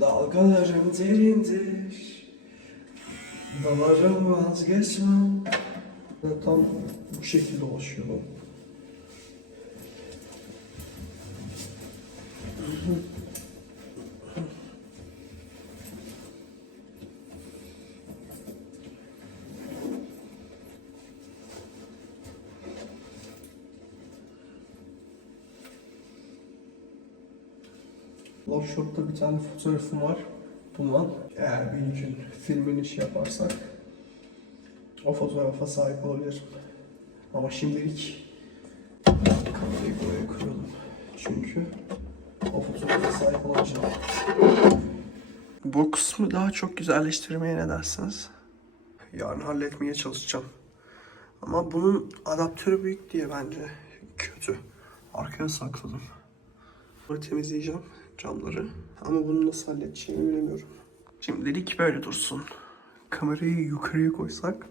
Dalgalarım derindir Dalarım vazgeçmem Tam bu şekilde dolaşıyorum. Love Shot'ta bir tane fotoğrafım var. Bundan eğer bir gün filmin işi yaparsak o fotoğrafa sahip olabilirim. Ama şimdilik kamerayı buraya koyalım. Çünkü o fotoğrafa sahip olacağım. Bu kısmı daha çok güzelleştirmeye ne dersiniz? Yarın halletmeye çalışacağım. Ama bunun adaptörü büyük diye bence kötü. Arkaya sakladım. Bunu temizleyeceğim camları. Ama bunu nasıl halledeceğimi bilemiyorum. Şimdilik böyle dursun. Kamerayı yukarıya koysak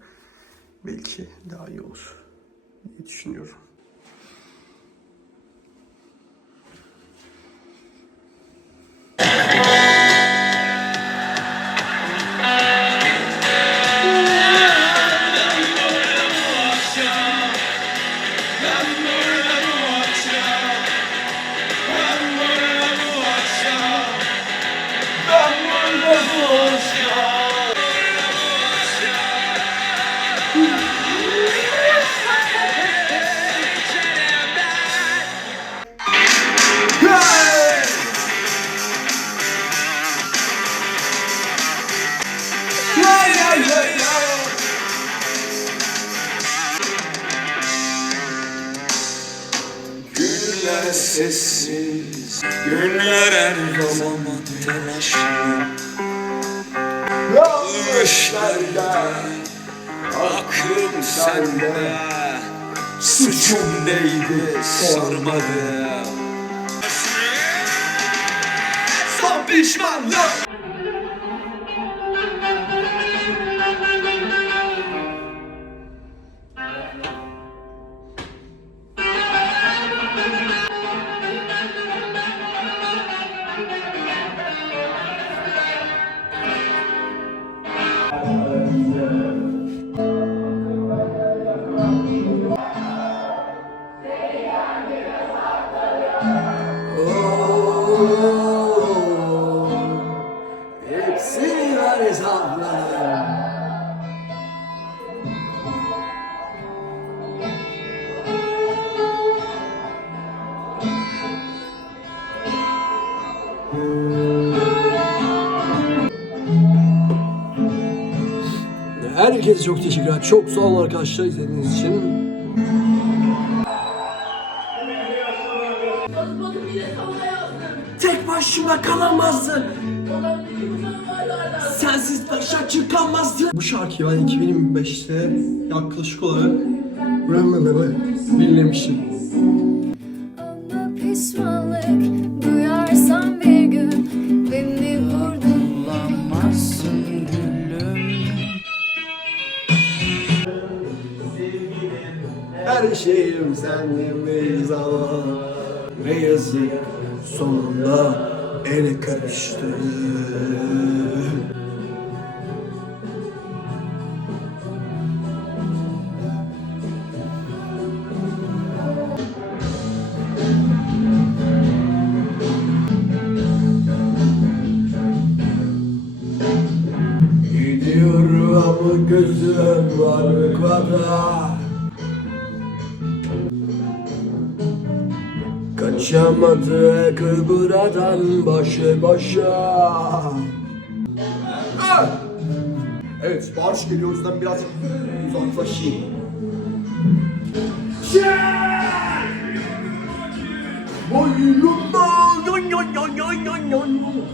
belki daha iyi olur diye düşünüyorum. Sessiz, günler her zaman telaşlı Görüşlerde, aklım sende. Suçum neydi sormadım. Son pişmanlık Father, Herkese çok teşekkürler. Çok sağ olun arkadaşlar izlediğiniz için. Tek başıma kalamazdın. Sensiz taşa çıkamazdın. Bu şarkıyı ben 2005'te yaklaşık olarak dinlemişim. Her şeyim senin bir zaman? Ne yazık sonunda ele karıştı. Gidiyorum gözüm var kadar Kaçamadık buradan başa başa Ah! Evet, bağırış geliyor o yüzden biraz uzaklaşayım. Boynumda yon yon yon yon yon yon